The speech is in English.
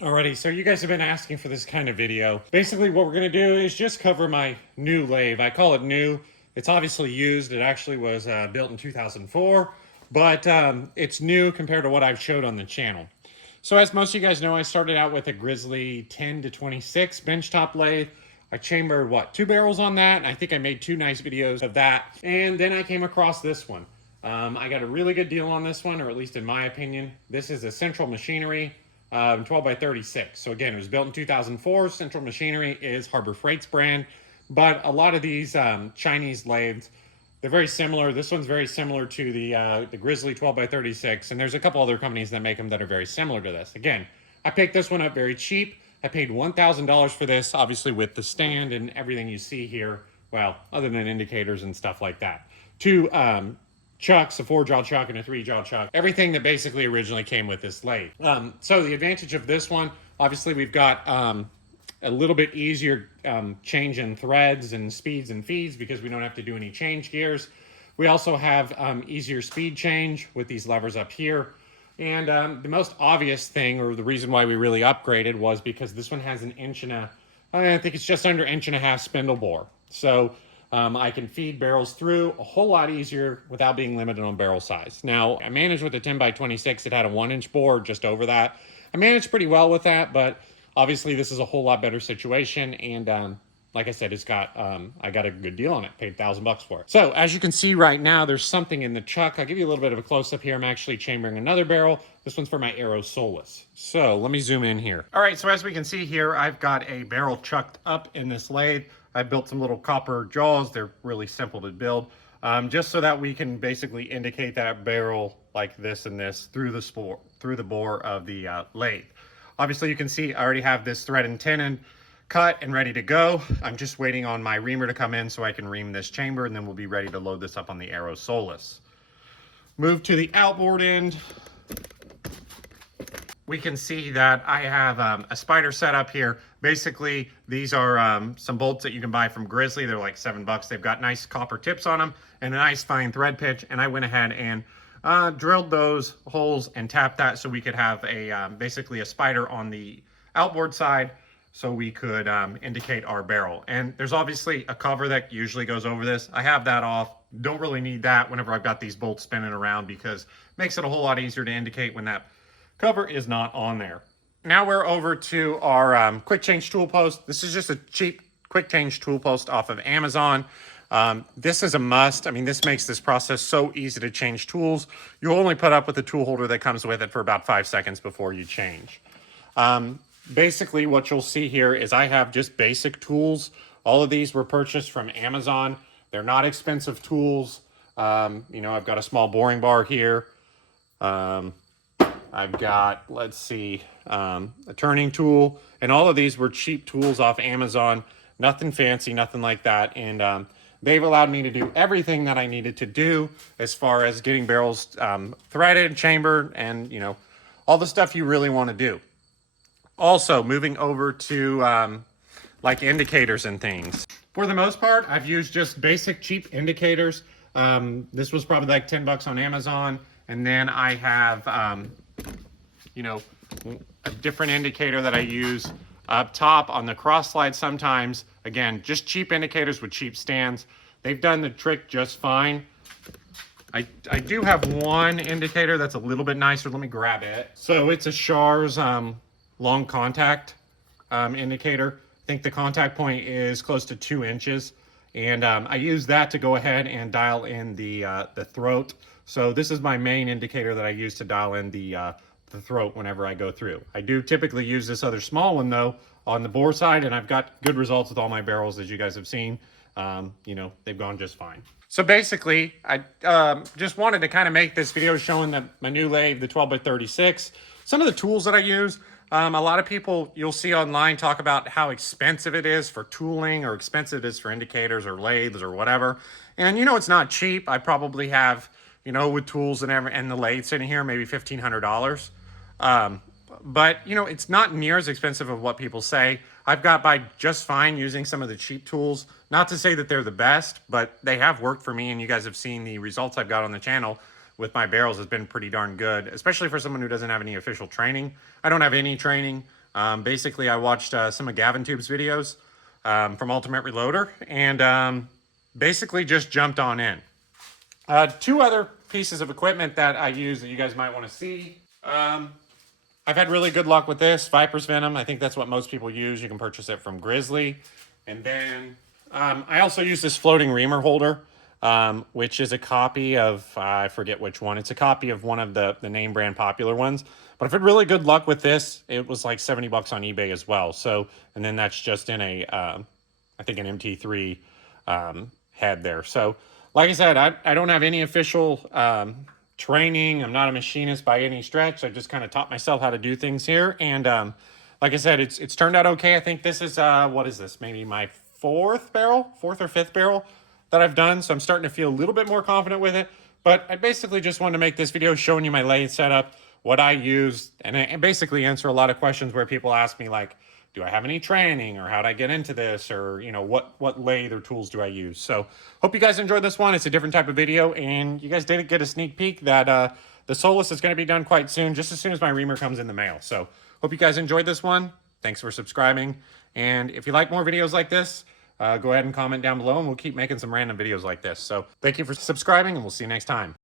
Alrighty, so you guys have been asking for this kind of video. Basically what we're going to do is just cover my new lathe. I call it new. It's obviously used. It actually was built in 2004, but it's new compared to what I've showed on the channel. So as most of you guys know, I started out with a Grizzly 10 to 26 benchtop lathe. I chambered, two barrels on that, and I think I made 2 nice videos of that. And then I came across this one. I got a really good deal on this one, or at least in my opinion. This is a Central Machinery 12 by 36. So again, it was built in 2004. Central Machinery is Harbor Freight's brand, but a lot of these Chinese lathes, they're very similar. This one's very similar to the Grizzly 12 by 36, and there's a couple other companies that make them that are very similar to this. Again, I picked this one up very cheap. I paid $1,000 for this, obviously with the stand and everything you see here. Well, other than indicators and stuff like that. 2 chucks, a 4-jaw chuck and a 3-jaw chuck, everything that basically originally came with this lathe. So the advantage of this one, obviously we've got a little bit easier change in threads and speeds and feeds because we don't have to do any change gears. We also have easier speed change with these levers up here. And the most obvious thing, or the reason why we really upgraded, was because this one has an I think it's just under 1.5 inch spindle bore. So I can feed barrels through a whole lot easier without being limited on barrel size. Now, I managed with the 10 by 26. It had a 1-inch bore just over that. I managed pretty well with that, but obviously this is a whole lot better situation. And like I said, it's got I got a good deal on it. Paid $1,000 for it. So as you can see right now, there's something in the chuck. I'll give you a little bit of a close-up here. I'm actually chambering another barrel. This one's for my Aero Solus. So let me zoom in here. All right, so as we can see here, I've got a barrel chucked up in this lathe. I built some little copper jaws. They're really simple to build, just so that we can basically indicate that barrel like this and this through the bore of the lathe. Obviously, you can see I already have this thread and tenon cut and ready to go. I'm just waiting on my reamer to come in so I can ream this chamber, and then we'll be ready to load this up on the Aero Solus. Move to the outboard end. We can see that I have a spider set up here. Basically, these are some bolts that you can buy from Grizzly. They're like $7. They've got nice copper tips on them and a nice fine thread pitch. And I went ahead and drilled those holes and tapped that so we could have a basically a spider on the outboard side so we could indicate our barrel. And there's obviously a cover that usually goes over this. I have that off. Don't really need that whenever I've got these bolts spinning around because it makes it a whole lot easier to indicate when that cover is not on there. Now we're over to our quick change tool post. This is just a cheap quick change tool post off of Amazon. This is a must. I mean, this makes this process so easy to change tools. You'll only put up with the tool holder that comes with it for about 5 seconds before you change. Basically what you'll see here is I have just basic tools. All of these were purchased from Amazon. They're not expensive tools. You know, I've got a small boring bar here. I've got, let's see, a turning tool, and all of these were cheap tools off Amazon. Nothing fancy, nothing like that. And they've allowed me to do everything that I needed to do as far as getting barrels threaded, chambered, and, you know, all the stuff you really want to do. Also, moving over to like indicators and things. For the most part, I've used just basic cheap indicators. This was probably like $10 on Amazon. And then I have, you know, a different indicator that I use up top on the cross slide sometimes. Again, just cheap indicators with cheap stands. They've done the trick just fine. I do have one indicator that's a little bit nicer. Let me grab it. So it's a Schar's long contact indicator. I think the contact point is close to 2 inches. And I use that to go ahead and dial in the throat. So this is my main indicator that I use to dial in the throat whenever I go through. I do typically use this other small one though on the bore side, and I've got good results with all my barrels, as you guys have seen. You know, they've gone just fine. So basically, I just wanted to kind of make this video showing that my new lathe, the 12 by 36, some of the tools that I use. A lot of people you'll see online talk about how expensive it is for tooling or expensive it is for indicators or lathes or whatever. And you know, it's not cheap. I probably have, you know, with tools and the lathe sitting here, maybe $1,500. But you know, it's not near as expensive of what people say. I've got by just fine using some of the cheap tools. Not to say that they're the best, but they have worked for me, and you guys have seen the results I've got on the channel with my barrels has been pretty darn good, especially for someone who doesn't have any official training. I don't have any training. Basically, I watched some of Gavin Tube's videos from Ultimate Reloader and basically just jumped on in. Two other pieces of equipment that I use that you guys might want to see. I've had really good luck with this, Viper's Venom. I think that's what most people use. You can purchase it from Grizzly. And then I also use this floating reamer holder, which is a copy of, I forget which one. It's a copy of one of the name brand popular ones. But I've had really good luck with this. It was like 70 bucks on eBay as well. So, and then that's just in a, I think an MT3 head there. So, like I said, I don't have any official training. I'm not a machinist by any stretch. I just kind of taught myself how to do things here. And like I said, it's turned out okay. I think this is, what is this? Maybe my fourth or fifth barrel that I've done. So I'm starting to feel a little bit more confident with it. But I basically just wanted to make this video showing you my lathe setup, what I use, and basically answer a lot of questions where people ask me like, do I have any training, or how'd I get into this, or you know, what lathe or tools do I use? So hope you guys enjoyed this one. It's a different type of video, and you guys did get a sneak peek that the Solus is going to be done quite soon, just as soon as my reamer comes in the mail. So hope you guys enjoyed this one. Thanks for subscribing, and if you like more videos like this, go ahead and comment down below, and we'll keep making some random videos like this. So thank you for subscribing, and we'll see you next time.